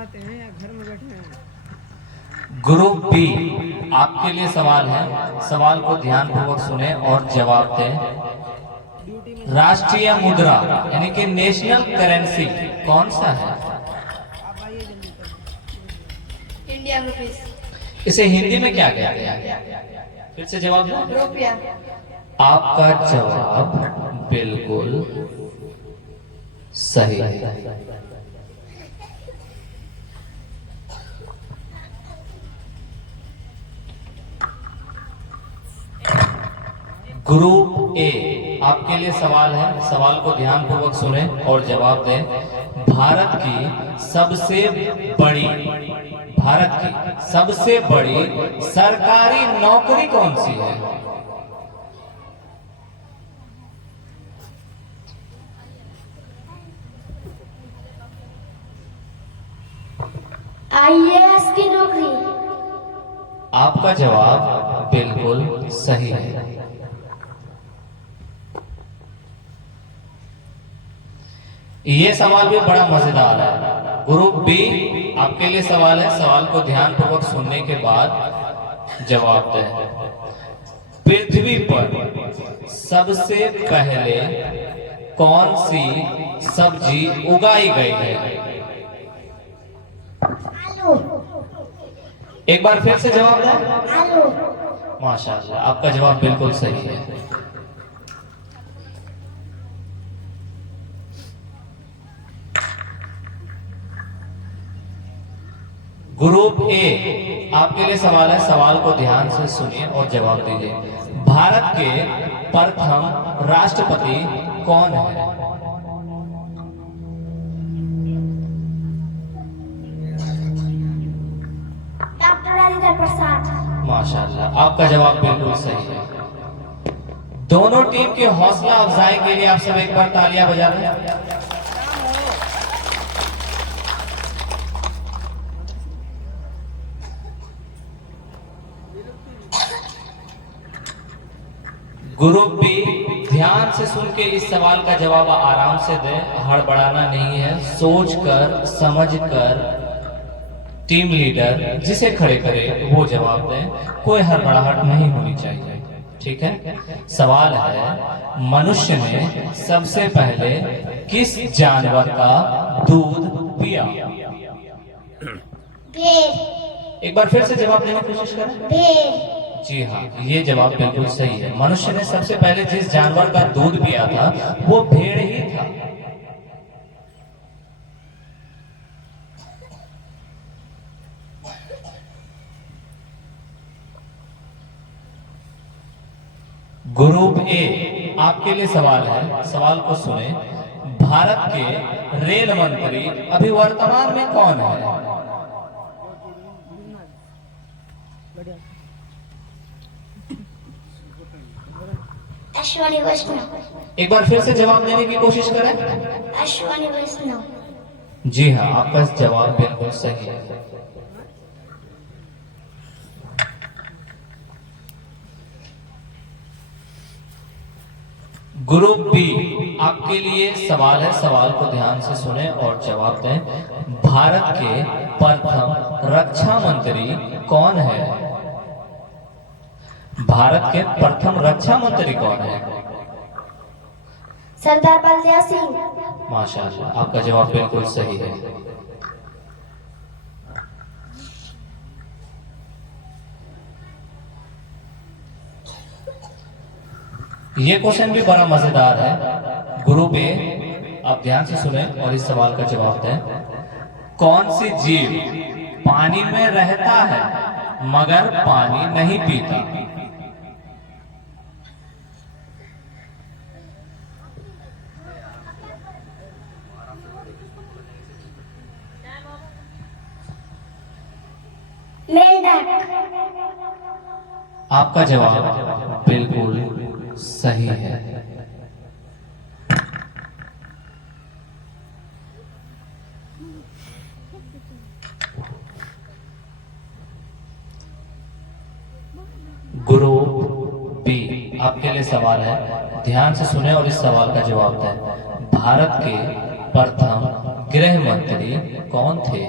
बनाते हैं या घर में बैठे हैं? ग्रुप बी आपके लिए सवाल है, सवाल को ध्यानपूर्वक सुने और जवाब दें। राष्ट्रीय मुद्रा यानी कि नेशनल करेंसी कौन सा है? आप आइए जल्दी। Indian rupees. इसे हिंदी में क्या कहते हैं? फिर से जवाब दो। रुपया। आपका जवाब बिल्कुल सही है। ग्रुप ए आपके लिए सवाल है, सवाल को ध्यानपूर्वक सुने और जवाब दें। भारत की सबसे बड़ी सरकारी नौकरी कौन सी है? आईएएस की नौकरी। आपका जवाब बिल्कुल सही है। ये सवाल भी बड़ा मजेदार है। ग्रुप बी आपके लिए सवाल है, सवाल को ध्यानपूर्वक सुनने के बाद जवाब दें। पृथ्वी पर सबसे पहले कौन सी सब्जी उगाई गई है? आलू। एक बार फिर से जवाब दें। आलू। माशाल्लाह, आपका जवाब बिल्कुल सही है। ग्रुप ए आपके लिए सवाल है, सवाल को ध्यान से सुनिए और जवाब दीजिए। भारत के प्रथम राष्ट्रपति कौन है? डॉक्टर राजेंद्र प्रसाद। माशाल्लाह, आपका जवाब बिल्कुल सही है। दोनों टीम की हौसला अफजाई के लिए आप सब एक बार तालियां बजा दें। ग्रुप बी ध्यान से सुन के इस सवाल का जवाब आराम से दें, हड़बड़ाना नहीं है। सोचकर समझकर टीम लीडर जिसे खड़े करे वो जवाब दें, कोई हड़बड़ाहट नहीं होनी चाहिए, ठीक है? सवाल है, मनुष्य ने सबसे पहले किस जानवर का दूध पिया? भेड़। एक बार फिर से जवाब देने की कोशिश करें। भेड़। जी हाँ, ये जवाब बिल्कुल सही है। मनुष्य ने सबसे पहले जिस जानवर का दूध पिया था वो भेड़ ही था। ग्रुप ए आपके लिए सवाल है, सवाल को सुने। भारत के रेल मंत्री अभी वर्तमान में कौन है? अश्वनी वैष्णव। एक बार फिर से जवाब देने की कोशिश करें। अश्वनी वैष्णव। जी हाँ, आपका जवाब बिल्कुल सही है। ग्रुप बी आपके लिए सवाल है, सवाल को ध्यान से सुने और जवाब दें। भारत के प्रथम रक्षा मंत्री कौन है? भारत के प्रथम रक्षा मंत्री कौन है? सरदार बलदेव सिंह। माशाल्लाह, आपका जवाब बिल्कुल सही है। ये क्वेश्चन भी बड़ा मजेदार है। ग्रुप ए आप ध्यान से सुने और इस सवाल का जवाब दें। कौन सी जीव पानी में रहता है मगर पानी नहीं पीता? मेंढक। आपका जवाब बिल्कुल सही है। ग्रुप बी आपके लिए सवाल है, ध्यान से सुने और इस सवाल का जवाब दें। भारत के प्रथम गृह मंत्री कौन थे?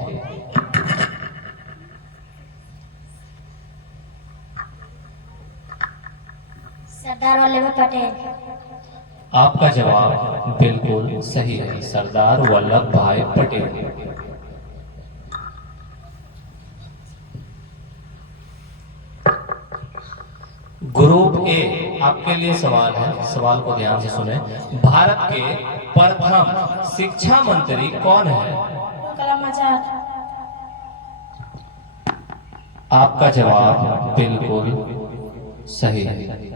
सरदार वल्लभ पटेल। आपका जवाब बिल्कुल सही है, सरदार वल्लभ भाई पटेल। ग्रुप ए आपके लिए सवाल है, सवाल को ध्यान से सुने। भारत के प्रथम शिक्षा मंत्री कौन है? कलाम आजाद। आपका जवाब बिल्कुल सही है।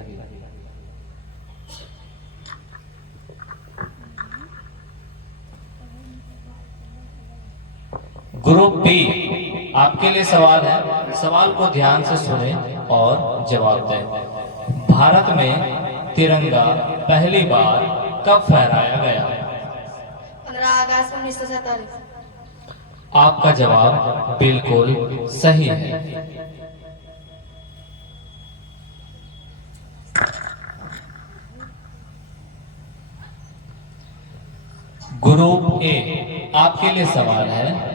ग्रुप बी आपके लिए सवाल है, सवाल को ध्यान से सुने और जवाब दें। भारत में तिरंगा पहली बार कब फहराया गया? 15 अगस्त 1947। आपका जवाब बिल्कुल सही है। ग्रुप ए आपके लिए सवाल है,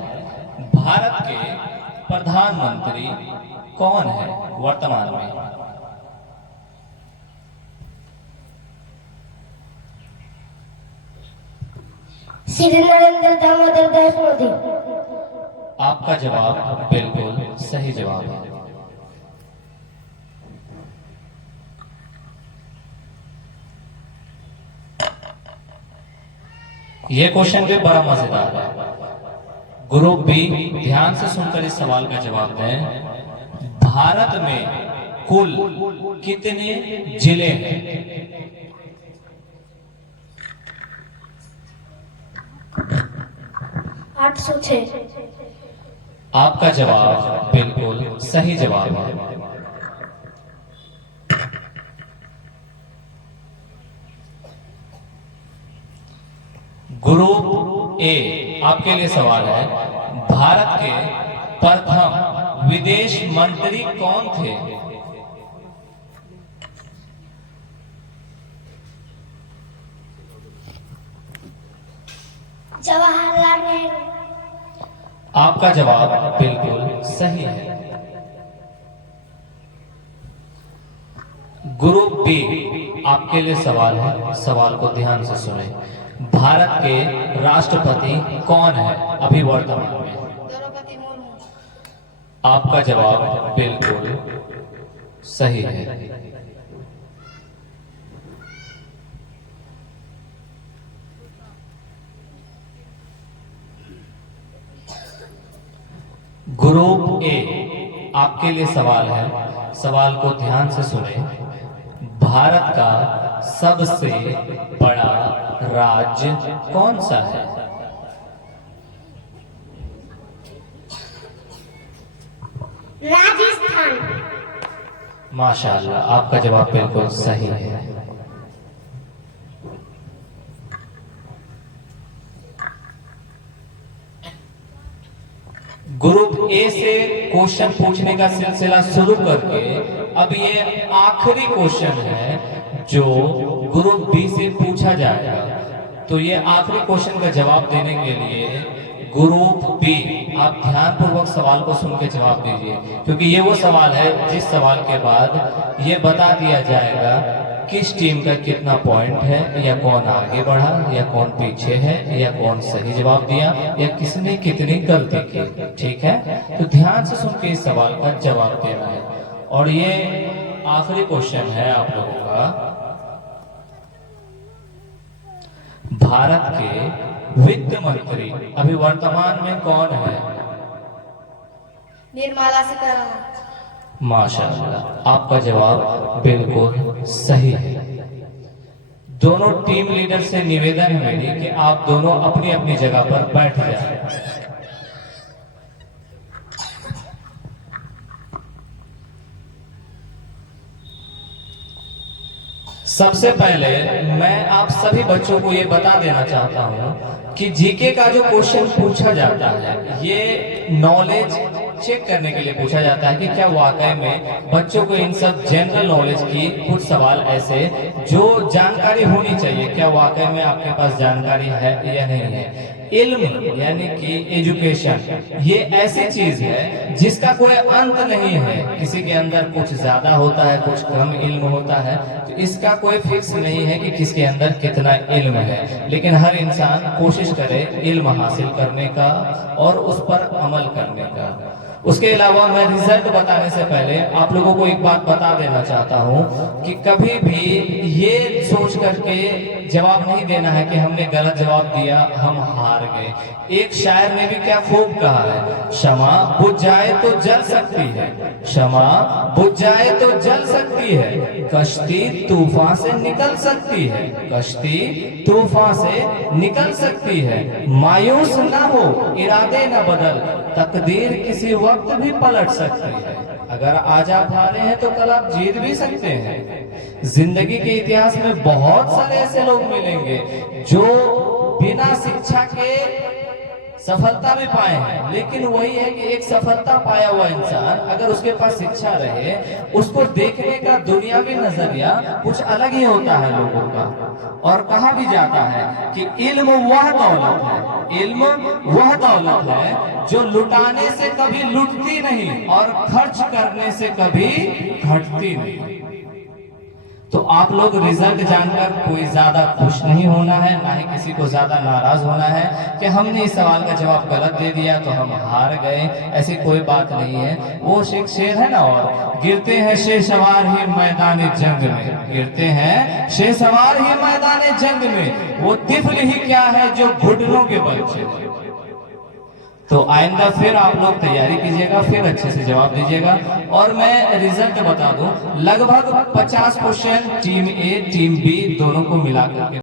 भारत के प्रधानमंत्री कौन है वर्तमान में? श्री नरेंद्र दामोदर दास मोदी। आपका जवाब बिल्कुल सही जवाब है। यह क्वेश्चन भी बड़ा मजेदार है। ग्रुप बी ध्यान से सुनकर इस सवाल का जवाब दें। भारत में कुल कितने जिले हैं? 806। आपका जवाब बिल्कुल सही जवाब है। ग्रुप ए आपके लिए सवाल है, भारत के प्रथम विदेश मंत्री कौन थे? जवाहरलाल नेहरू। आपका जवाब बिल्कुल सही है। ग्रुप बी आपके लिए सवाल है, सवाल को ध्यान से सुने। भारत के राष्ट्रपति कौन है अभी वर्तमान में? द्रौपदी मुर्मू। आपका जवाब बिल्कुल सही है। ग्रुप ए आपके लिए सवाल है, सवाल को ध्यान से सुने। भारत का सबसे बड़ा राज्य कौन सा है? राजस्थान। माशाअल्लाह, आपका जवाब बिल्कुल सही है। ग्रुप ए से क्वेश्चन पूछने का सिलसिला शुरू करके अब ये आखिरी क्वेश्चन है जो ग्रुप बी से पूछा जाएगा। तो ये आखिरी क्वेश्चन का जवाब देने के लिए ग्रुप बी आप ध्यानपूर्वक सवाल को सुन के जवाब दीजिए, क्योंकि ये वो सवाल है जिस सवाल के बाद ये बता दिया जाएगा किस टीम का कितना पॉइंट है, या कौन आगे बढ़ा, या कौन पीछे है, या कौन सही जवाब दिया, या किसने कितनी गलती की। ठीक है, तो ध्यान से सुन के इस सवाल का जवाब देना है। और ये आखिरी क्वेश्चन है आप लोगों का। भारत के वित्त मंत्री अभी वर्तमान में कौन है? निर्मला सीतारमण। माशाअल्लाह, आपका जवाब बिल्कुल सही है। दोनों टीम लीडर से निवेदन है मेरी कि आप दोनों अपनी अपनी जगह पर बैठ जाएं। सबसे पहले मैं आप सभी बच्चों को ये बता देना चाहता हूं कि जीके का जो क्वेश्चन पूछा जाता है ये नॉलेज चेक करने के लिए पूछा जाता है कि क्या वाकई में बच्चों को इन सब जनरल नॉलेज की कुछ सवाल ऐसे जो जानकारी होनी चाहिए, क्या वाकई में आपके पास जानकारी है या नहीं है। इल्म यानी कि एजुकेशन ये ऐसी चीज है जिसका कोई अंत नहीं है। किसी के अंदर कुछ ज्यादा होता है, कुछ कम इल्म होता है, तो इसका कोई फिक्स नहीं है कि किसके अंदर कितना इल्म है, लेकिन हर इंसान कोशिश करे इल्म हासिल करने का और उस पर अमल करने का। उसके अलावा मैं रिजल्ट बताने से पहले आप लोगों को एक बात बता देना चाहता हूं कि कभी भी ये सोच करके जवाब नहीं देना है कि हमने गलत जवाब दिया, हम हार गए। एक शायर ने भी क्या खूब कहा है, क्षमा बुझ जाए तो जल सकती है, क्षमा बुझ जाए तो जल सकती है, कश्ती तूफान से निकल सकती है, कश्ती तूफान से निकल सकती है। मायूस ना हो, इरादे न बदल, तकदीर किसी वक्त भी पलट सकती है। अगर आज आप हारे हैं तो कल आप जीत भी सकते हैं। जिंदगी के इतिहास में बहुत सारे ऐसे लोग मिलेंगे जो बिना शिक्षा के सफलता भी पाए हैं, लेकिन वही है कि एक सफलता पाया हुआ इंसान अगर उसके पास शिक्षा रहे, उसको देखने का दुनियावी नजरिया कुछ अलग ही होता है लोगों का। और कहा भी जाता है कि इल्म वह दौलत है, इल्म वह दौलत है जो लुटाने से कभी लुटती नहीं और खर्च करने से कभी घटती नहीं। तो आप लोग रिजल्ट जानकर कोई ज्यादा खुश नहीं होना है, ना ही किसी को ज्यादा नाराज होना है कि हमने इस सवाल का जवाब गलत दे दिया तो हम हार गए, ऐसी कोई बात नहीं है। वो एक शेर है ना, और गिरते हैं शेर सवार ही मैदान जंग में, गिरते हैं शेर सवार ही मैदान जंग में, वो तिफल ही क्या है जो घुटनों के बल चले। तो आइंदा फिर आप लोग तैयारी कीजिएगा, फिर अच्छे से जवाब दीजिएगा। और मैं रिजल्ट बता दूं, लगभग 50 क्वेश्चन टीम ए टीम बी दोनों को मिलाकर